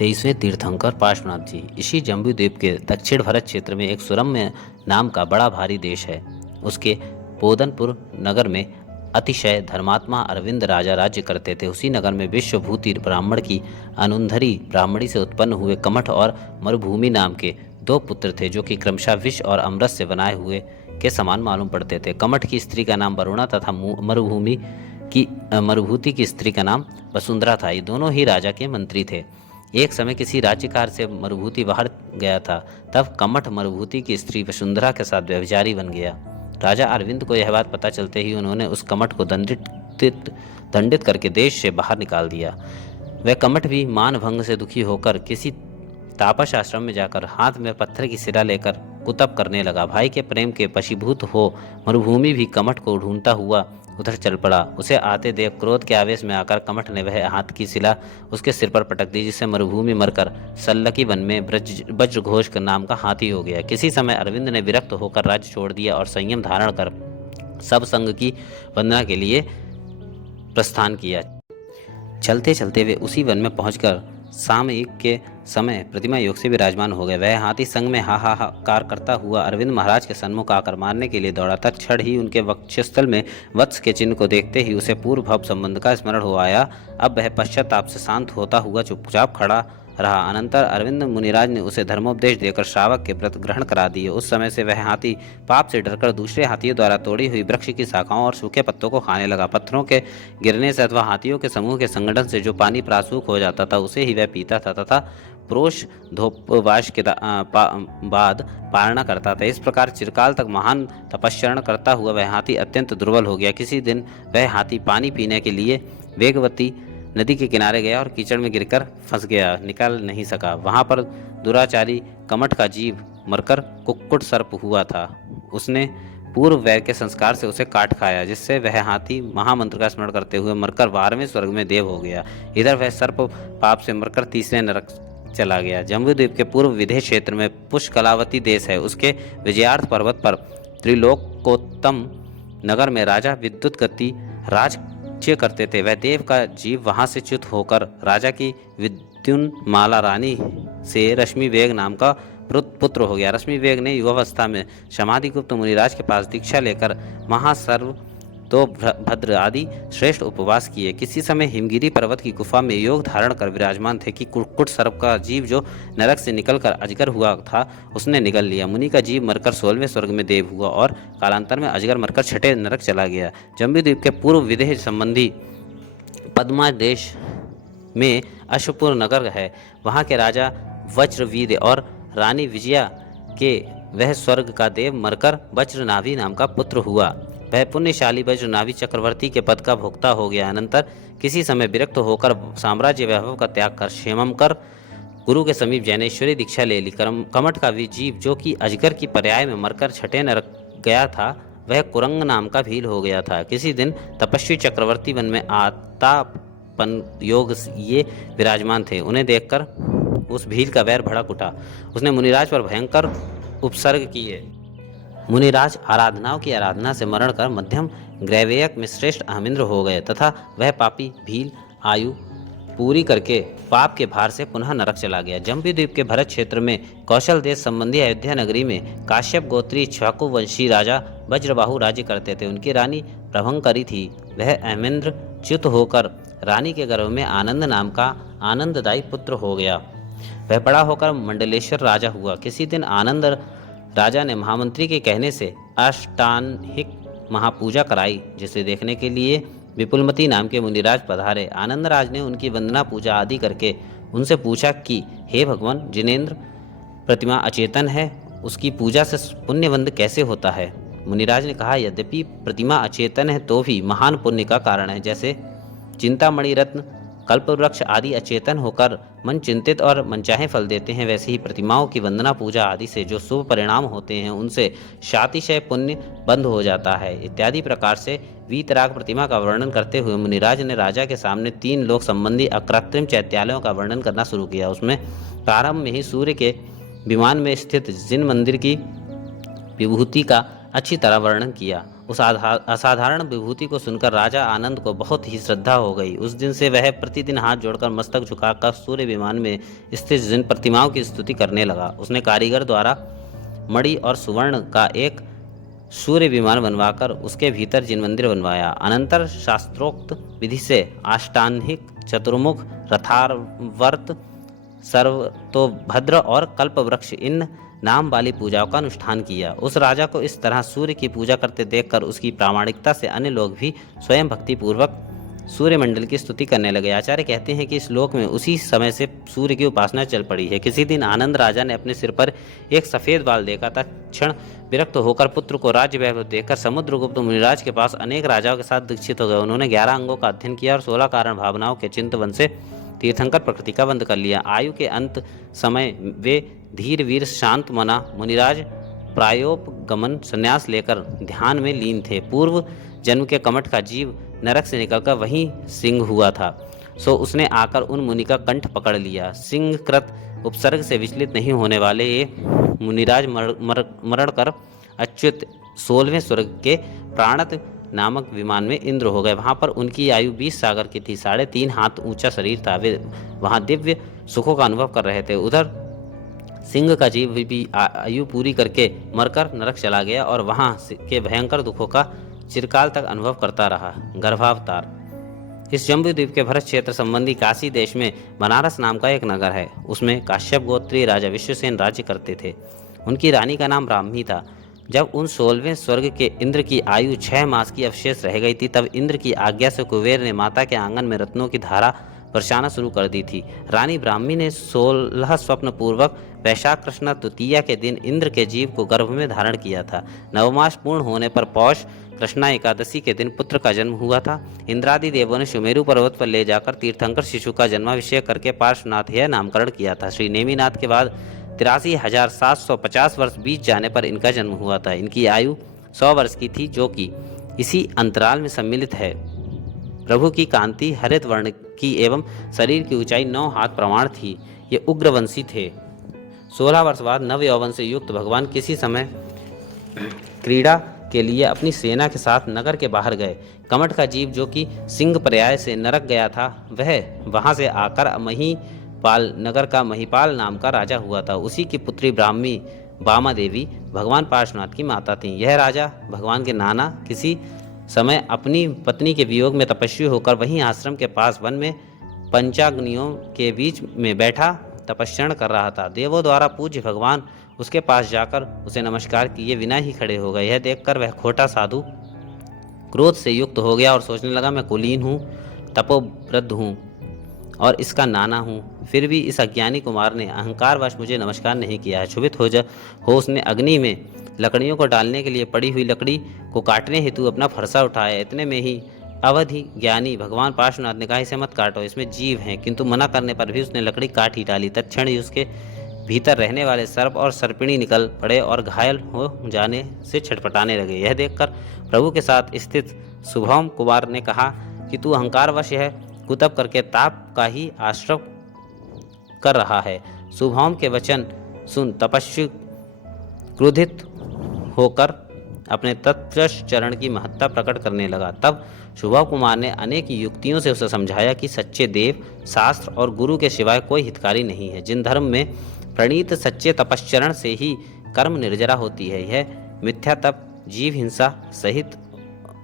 23वें तीर्थंकर पार्श्वनाथ जी। इसी जम्बूद्वीप के दक्षिण भरत क्षेत्र में एक सुरम्य नाम का बड़ा भारी देश है। उसके पोदनपुर नगर में अतिशय धर्मात्मा अरविंद राजा राज्य करते थे। उसी नगर में विश्वभूति ब्राह्मण की अनुंधरी ब्राह्मणी से उत्पन्न हुए कमठ और मरुभूमि नाम के दो पुत्र थे, जो कि क्रमशः विष और अमृत से बनाए हुए के समान मालूम पड़ते थे। कमठ की स्त्री का नाम वरुणा तथा मरुभूति की स्त्री का नाम वसुंधरा था। ये दोनों ही राजा के मंत्री थे। एक समय किसी राज्यकार से मरुभूति बाहर गया था, तब कमठ मरुभूति की स्त्री वसुंधरा के साथ व्यभिचारी बन गया। राजा अरविंद को यह बात पता चलते ही उन्होंने उस कमठ को दंडित करके देश से बाहर निकाल दिया। वह कमठ भी मान भंग से दुखी होकर किसी तापस आश्रम में जाकर हाथ में पत्थर की सिरा लेकर कुतब करने लगा। भाई के प्रेम के वशीभूत हो मरुभूमि भी कमठ को ढूंढता हुआ उधर चल पड़ा। उसे आते देख क्रोध के आवेश में आकर कमठ ने वह हाथ की शिला उसके सिर पर पटक दी, जिससे मरुभूमि मरकर सल्लकी वन में वज्रघोष का नाम का हाथी हो गया। किसी समय अरविंद ने विरक्त होकर राज्य छोड़ दिया और संयम धारण कर सब संग की वंदना के लिए प्रस्थान किया। चलते चलते वे उसी वन में पहुंचकर सामयिक के समय प्रतिमा योग से विराजमान हो गए। वह हाथी संग में हाहाकार करता हुआ अरविंद महाराज के सन्मुख आकर मारने के लिए दौड़ा। तत्क्षण ही उनके वक्षस्थल में वत्स के चिन्ह को देखते ही उसे पूर्व भव संबंध का स्मरण हो आया। अब वह पश्चाताप से शांत होता हुआ चुपचाप खड़ा रहा। अनंतर अरविंद मुनिराज ने उसे धर्मोपदेश देकर श्रावक के व्रत ग्रहण करा दिए। उस समय से वह हाथी पाप से डरकर दूसरे हाथियों द्वारा तोड़ी हुई वृक्ष की शाखाओं और सूखे पत्तों को खाने लगा। पत्थरों के गिरने से अथवा हाथियों के समूह के संगठन से जो पानी प्रासूख हो जाता था, उसे ही वह पीता था तथा प्रोष धोपवास के बाद पालना करता था। इस प्रकार चिरकाल तक महान तपस्या करता हुआ वह हाथी अत्यंत दुर्बल हो गया। किसी दिन वह हाथी पानी पीने के लिए वेगवती नदी के किनारे गया और कीचड़ में गिरकर फंस गया, निकल नहीं सका। वहां पर दुराचारी कमठ का जीव मरकर कुक्कुट सर्प हुआ था। उसने पूर्व वैर के संस्कार से उसे काट खाया, जिससे वह हाथी महामंत्र का स्मरण करते हुए मरकर 12वें स्वर्ग में देव हो गया। इधर वह सर्प पाप से मरकर 3रे नरक चला गया। जम्बूद्वीप के पूर्व विदेह क्षेत्र में पुष्कलावती देश है। उसके विजयार्थ पर्वत पर त्रिलोकोत्तम नगर में राजा विद्युत गति राज्य करते थे। वह देव का जीव वहां से च्युत होकर राजा की विद्युन्माला रानी से रश्मि वेग नाम का पुत्र हो गया। रश्मि वेग ने युवावस्था में समाधिगुप्त मुनिराज के पास दीक्षा लेकर महासर्व तो भद्र आदि श्रेष्ठ उपवास किए। किसी समय हिमगिरी पर्वत की गुफा में योग धारण कर विराजमान थे कि कुक्कुट सर्प का जीव जो नरक से निकलकर अजगर हुआ था, उसने निगल लिया। मुनि का जीव मरकर 16वें स्वर्ग में देव हुआ और कालांतर में अजगर मरकर 6ठे नरक चला गया। जम्बूद्वीप के पूर्व विदेह संबंधी पद्मा देश में अश्वपुर नगर है। वहाँ के राजा वज्रवीर और रानी विजया के वह स्वर्ग का देव मरकर वज्रनाभि नाम का पुत्र हुआ। वह पुण्यशाली वज्रनाभि चक्रवर्ती के पद का भोक्ता हो गया। अनंतर किसी समय विरक्त होकर साम्राज्य वैभव का त्याग कर क्षेमम कर गुरु के समीप जैनेश्वरी दीक्षा ले ली। कमठ का भी जीव जो कि अजगर की पर्याय में मरकर 6ठे नरक गया था, वह कुरंग नाम का भील हो गया था। किसी दिन तपस्वी चक्रवर्ती वन में आतापन योग ये विराजमान थे। उन्हें देखकर उस भील का वैर भड़क उठा। उसने मुनिराज पर भयंकर उपसर्ग किए। मुनिराज आराधनाओं की आराधना से मरण कर मध्यम ग्रैवेयक में श्रेष्ठ अहमिंद्र हो गए तथा वह पापी भील आयु पूरी करके पाप के भार से पुनः नरक चला गया। जम्बूद्वीप के भरत क्षेत्र में कौशल देश संबंधी अयोध्या नगरी में काश्यप गोत्री इक्ष्वाकु वंशी राजा वज्रबाहु राज्य करते थे। उनकी रानी प्रभंकरी थी। वह अहमिंद्र च्युत होकर रानी के गर्भ में आनंद नाम का आनंददायी पुत्र हो गया। वह बड़ा होकर मंडलेश्वर राजा हुआ। किसी दिन आनंद राजा ने महामंत्री के कहने से अष्टान्हिक महापूजा कराई, जिसे देखने के लिए विपुलमती नाम के मुनिराज पधारे। आनंद राज ने उनकी वंदना पूजा आदि करके उनसे पूछा कि हे भगवान, जिनेन्द्र प्रतिमा अचेतन है, उसकी पूजा से पुण्यवंद कैसे होता है? मुनिराज ने कहा, यद्यपि प्रतिमा अचेतन है तो भी महान पुण्य का कारण है। जैसे चिंतामणि रत्न कल्पवृक्ष आदि अचेतन होकर मन चिंतित और मनचाहे फल देते हैं, वैसे ही प्रतिमाओं की वंदना पूजा आदि से जो शुभ परिणाम होते हैं, उनसे शातिशय पुण्य बंद हो जाता है। इत्यादि प्रकार से वीतराग प्रतिमा का वर्णन करते हुए मुनिराज ने राजा के सामने 3 लोक संबंधी अकृत्रिम चैत्यालयों का वर्णन करना शुरू किया। उसमें प्रारंभ में ही सूर्य के विमान में स्थित जिन मंदिर की विभूति का अच्छी तरह वर्णन किया। उस असाधारण विभूति को सुनकर राजा आनंद को बहुत ही श्रद्धा हो गई। उस दिन से वह प्रतिदिन हाथ जोड़कर मस्तक झुकाकर सूर्य विमान में स्थित जिन प्रतिमाओं की स्तुति करने लगा। उसने कारीगर द्वारा मणि और सुवर्ण का एक सूर्य विमान बनवाकर उसके भीतर जिन मंदिर बनवाया। अनंतर शास्त्रोक्त विधि से अष्टान्हिक, चतुर्मुख, रथावर्त, सर्वतोभद्र और कल्पवृक्ष इन नाम वाली पूजाओं का अनुष्ठान किया। उस राजा को इस तरह सूर्य की पूजा करते देखकर उसकी प्रामाणिकता से अन्य लोग भी स्वयं भक्तिपूर्वक सूर्यमंडल की स्तुति करने लगे। आचार्य कहते हैं कि इस श्लोक में उसी समय से सूर्य की उपासना चल पड़ी है। किसी दिन आनंद राजा ने अपने सिर पर एक सफेद बाल देखा था। क्षण विरक्त होकर पुत्र को राज्य वैभव देखकर समुद्रगुप्त मुनिराज के पास अनेक राजाओं के साथ दीक्षित हो गए। उन्होंने 11 अंगों का अध्ययन किया और 16 कारण भावनाओं के चिंतवन से तीर्थंकर प्रकृति का बंध कर लिया। आयु के अंत समय वे धीर वीर शांत मना मुनिराज प्रायोपगमन संन्यास लेकर ध्यान में लीन थे। पूर्व जन्म के कमठ का जीव नरक से निकलकर वहीं सिंह हुआ था, सो उसने आकर उन मुनि का कंठ पकड़ लिया। सिंहकृत उपसर्ग से विचलित नहीं होने वाले ये मुनिराज मरण कर अच्युत 16वें स्वर्ग के प्राणत नामक विमान में इंद्र हो गए। वहां पर उनकी आयु 20 सागर की थी। 3.5 हाथ ऊंचा शरीर था। वे वहां दिव्य सुखों का अनुभव कर रहे थे। उधर सिंह का जीव भी आयु पूरी करके मरकर नरक चला गया और वहां के भयंकर दुखों का चिरकाल तक अनुभव करता रहा। गर्भावतार। इस जम्बूद्वीप के भरत क्षेत्र संबंधी काशी देश में बनारस नाम का एक नगर है। उसमें काश्यप गोत्रीय राजा विश्वसेन राज्य करते थे। उनकी रानी का नाम ब्राह्मी था। जब उन 16वें स्वर्ग के इंद्र की आयु 6 मास की अवशेष रह गई थी, तब इंद्र की आज्ञा से कुबेर ने माता के आंगन में रत्नों की धारा बरसाना शुरू कर दी थी। रानी ब्राह्मी ने 16 स्वप्न पूर्वक वैशाख कृष्ण तृतीया के दिन इंद्र के जीव को गर्भ में धारण किया था। 9 मास पूर्ण होने पर पौष कृष्णा एकादशी के दिन पुत्र का जन्म हुआ था। इंद्रादि देवों ने सुमेरु पर्वत पर ले जाकर तीर्थंकर शिशु का जन्माभिषेक करके पार्श्वनाथ यह नामकरण किया था। श्री नेमिनाथ के बाद 83,750 वर्ष बीत जाने पर इनका जन्म हुआ था। इनकी आयु 100 वर्ष की थी, जो कि इसी अंतराल में सम्मिलित है। प्रभु की कांति हरित वर्ण की एवं शरीर की ऊंचाई 9 हाथ प्रमाण थी। ये उग्रवंशी थे। 16 वर्ष बाद नव यौवन से युक्त भगवान किसी समय क्रीड़ा के लिए अपनी सेना के साथ नगर के बाहर गए। कमठ का जीव, जो कि सिंह पर्याय से नरक गया था, वह वहां से आकर महीपाल नगर का महीपाल नाम का राजा हुआ था। उसी की पुत्री ब्राह्मी बामा देवी भगवान पार्श्वनाथ की माता थीं। यह राजा भगवान के नाना किसी समय अपनी पत्नी के वियोग में तपस्वी होकर वहीं आश्रम के पास वन में पंचाग्नियों के बीच में बैठा तपस्या कर रहा था। देवों द्वारा पूज्य भगवान उसके पास जाकर उसे नमस्कार किए बिना ही खड़े हो गए। यह देखकर वह खोटा साधु क्रोध से युक्त हो गया और सोचने लगा, मैं कुलीन हूँ, तपोवृद्ध हूँ और इसका नाना हूँ, फिर भी इस अज्ञानी कुमार ने अहंकारवश मुझे नमस्कार नहीं किया है। क्षुभित हो उसने अग्नि में लकड़ियों को डालने के लिए पड़ी हुई लकड़ी को काटने हेतु अपना फरसा उठाया। इतने में ही अवधि ज्ञानी भगवान पार्श्वनाथ ने कहा, इसे मत काटो, इसमें जीव हैं। किंतु मना करने पर भी उसने लकड़ी काट ही डाली। तत्क्षण ही उसके भीतर रहने वाले सर्प और सर्पिणी निकल पड़े और घायल हो जाने से छटपटाने लगे। यह देखकर प्रभु के साथ स्थित शुभम कुमार ने कहा कि तू अहंकारवश है, कुतब करके ताप का ही आश्रय कर रहा है। शुभम के वचन सुन तपस्वी क्रोधित होकर अपने तत्वश चरण की महत्ता प्रकट करने लगा। तब शुभम कुमार ने अनेक युक्तियों से उसे समझाया कि सच्चे देव, शास्त्र और गुरु के सिवाय कोई हितकारी नहीं है। जिन धर्म में प्रणीत सच्चे तपश्चरण से ही कर्म निर्जरा होती है, यह मिथ्या तप जीव हिंसा सहित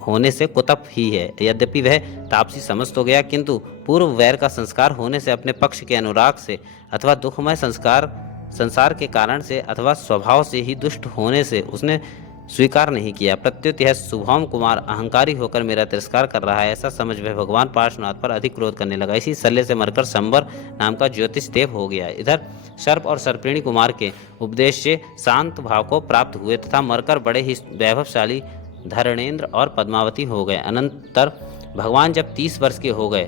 होने से कुतप ही है। यद्यपि वह तापसी समस्त हो गया, किंतु पूर्व वैर का संस्कार होने से, अपने पक्ष के अनुराग से अथवा दुखमय संसार के कारण से अथवा स्वभाव से ही दुष्ट होने से उसने स्वीकार नहीं किया। प्रत्युत यह शुभम कुमार अहंकारी होकर मेरा तिरस्कार कर रहा है, ऐसा समझ वह भगवान पार्श्वनाथ पर अधिक क्रोध करने लगा। इसी सल्ले से मरकर संबर नाम का ज्योतिष देव हो गया। इधर सर्प और सर्पिणी कुमार के उपदेश से शांत भाव को प्राप्त हुए तथा मरकर बड़े ही वैभवशाली धरणेन्द्र और पद्मावती हो गए। अनंतर भगवान जब 30 वर्ष के हो गए,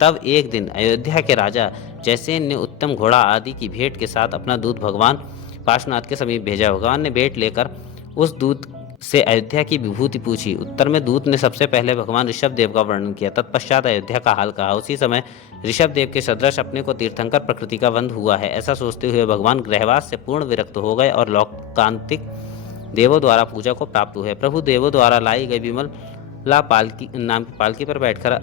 तब एक दिन अयोध्या के राजा जयसेन ने उत्तम घोड़ा आदि की भेंट के साथ अपना दूत भगवान पार्श्वनाथ के समीप भेजा। भगवान ने भेंट लेकर उस दूत से अयोध्या की विभूति पूछी। उत्तर में दूत ने सबसे पहले भगवान ऋषभ देव का वर्णन किया, तत्पश्चात अयोध्या का हाल कहा। उसी समय ऋषभ देव के सदृश अपने को तीर्थंकर प्रकृति का बंध हुआ है, ऐसा सोचते हुए भगवान ग्रहवास से पूर्ण विरक्त हो गए और लौकांतिक देवों द्वारा पूजा को प्राप्त हुए। प्रभु देवों द्वारा लाई गई विमला पालकी नाम की पालकी पर बैठकर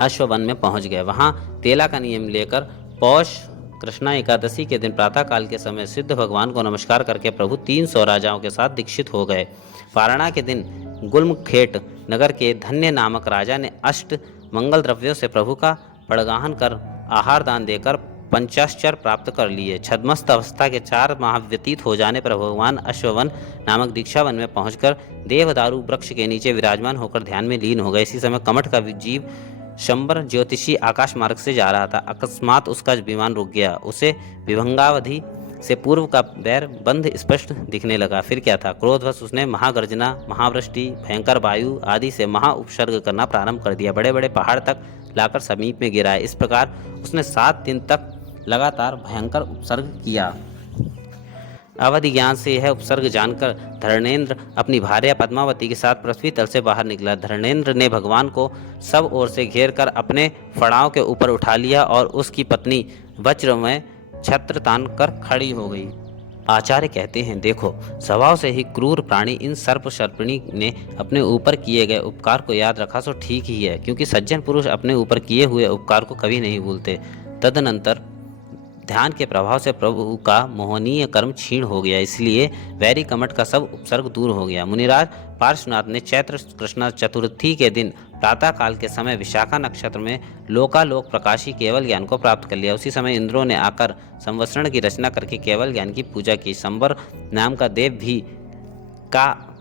अश्ववन में पहुंच गए। वहां तेला का नियम लेकर पौष कृष्णा एकादशी के दिन प्रातःकाल के समय सिद्ध भगवान को नमस्कार करके प्रभु 300 राजाओं के साथ दीक्षित हो गए। पारणा के दिन गुल्मखेट नगर के धन्य नामक राजा ने अष्ट मंगल द्रव्यों से प्रभु का पड़गाहन कर आहार दान देकर पंचाश्चर प्राप्त कर लिए। छद्मस्त अवस्था के 4 माह व्यतीत हो जाने पर भगवान अश्ववन नामक दीक्षावन में पहुंचकर देवदारू वृक्ष के नीचे विराजमान होकर ध्यान में लीन हो गए। इसी समय कमठ का जीव शंबर ज्योतिषी आकाश मार्ग से जा रहा था। अकस्मात उसका विमान रुक गया। उसे विभंगावधि से पूर्व का बैर बंध स्पष्ट दिखने लगा। फिर क्या था? क्रोधवश उसने महागर्जना, महावृष्टि, भयंकर वायु आदि से महा उपसर्ग करना प्रारंभ कर दिया। बड़े बड़े पहाड़ तक लाकर समीप में गिराए। इस प्रकार उसने 7 दिन तक लगातार भयंकर उपसर्ग किया। अवधि ज्ञान से यह उपसर्ग जानकर धर्मेंद्र अपनी भार्या पद्मावती के साथ पृथ्वी तल से बाहर निकला। धर्मेंद्र ने भगवान को सब ओर से घेर कर अपने फड़ाओं के ऊपर उठा लिया और उसकी पत्नी वज्र में छत्र तान कर खड़ी हो गई। आचार्य कहते हैं, देखो, स्वभाव से ही क्रूर प्राणी इन सर्प सर्पिणी ने अपने ऊपर किए गए उपकार को याद रखा सो ठीक ही है, क्योंकि सज्जन पुरुष अपने ऊपर किए हुए उपकार को कभी नहीं भूलते। तदनंतर ध्यान के प्रभाव से प्रभु का मोहनीय कर्म क्षीण हो गया, इसलिए वैरी कमठ का सब उपसर्ग दूर हो गया। मुनिराज पार्श्वनाथ ने चैत्र कृष्ण चतुर्थी के दिन प्रातः काल के समय विशाखा नक्षत्र में लोकालोक प्रकाशी केवल ज्ञान को प्राप्त कर लिया। उसी समय इंद्रों ने आकर संवत्सरण की रचना करके केवल ज्ञान की पूजा की। संबर नाम का देव भी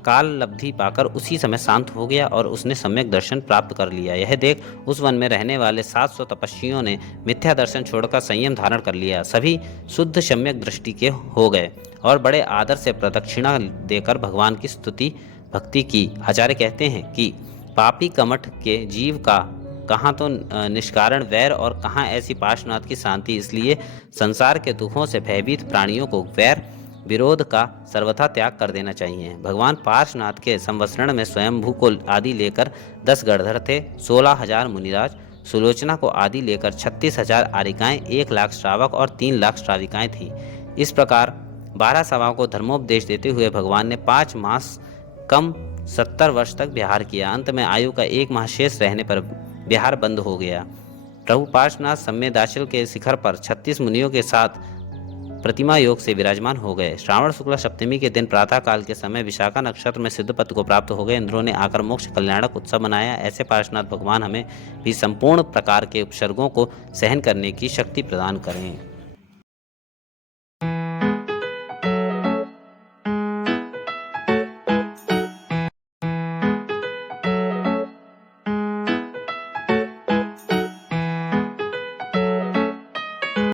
काल लब्धि पाकर उसी समय शांत हो गया और उसने सम्यक दर्शन प्राप्त कर लिया। यह देख उस वन में रहने वाले 700 तपस्वियों ने मिथ्या दर्शन छोड़कर संयम धारण कर लिया। सभी शुद्ध सम्यक दृष्टि के हो गए और बड़े आदर से प्रदक्षिणा देकर भगवान की स्तुति भक्ति की। आचार्य कहते हैं कि पापी कमठ के जीव का कहाँ तो निष्कारण वैर और कहाँ ऐसी पार्श्वनाथ की शांति। इसलिए संसार के दुखों से भयभीत प्राणियों को वैर विरोध का सर्वथा त्याग कर देना चाहिए। भगवान पार्श्वनाथ के संवत्सरण में स्वयंभू को आदि लेकर 10 गणधर थे, 16,000 मुनिराज, सुलोचना को आदि लेकर 36,000 आरिकाएं, 1 लाख श्रावक और 3 लाख श्राविकाएं थी। इस प्रकार 12 सभाओं को धर्मोपदेश देते हुए भगवान ने 5 मास कम 70 वर्ष तक विहार किया। अंत में आयु का 1 माह शेष रहने पर विहार बंद हो गया। प्रभु पार्श्वनाथ सम्मेदाचल के शिखर पर 36 मुनियों के साथ प्रतिमा योग से विराजमान हो गए। श्रावण शुक्ला सप्तमी के दिन प्रातः काल के समय विशाखा नक्षत्र में सिद्ध पद को प्राप्त हो गए। इंद्रों ने आकर मोक्ष कल्याणक उत्सव मनाया। ऐसे पार्श्वनाथ भगवान हमें भी संपूर्ण प्रकार के उपसर्गों को सहन करने की शक्ति प्रदान करें।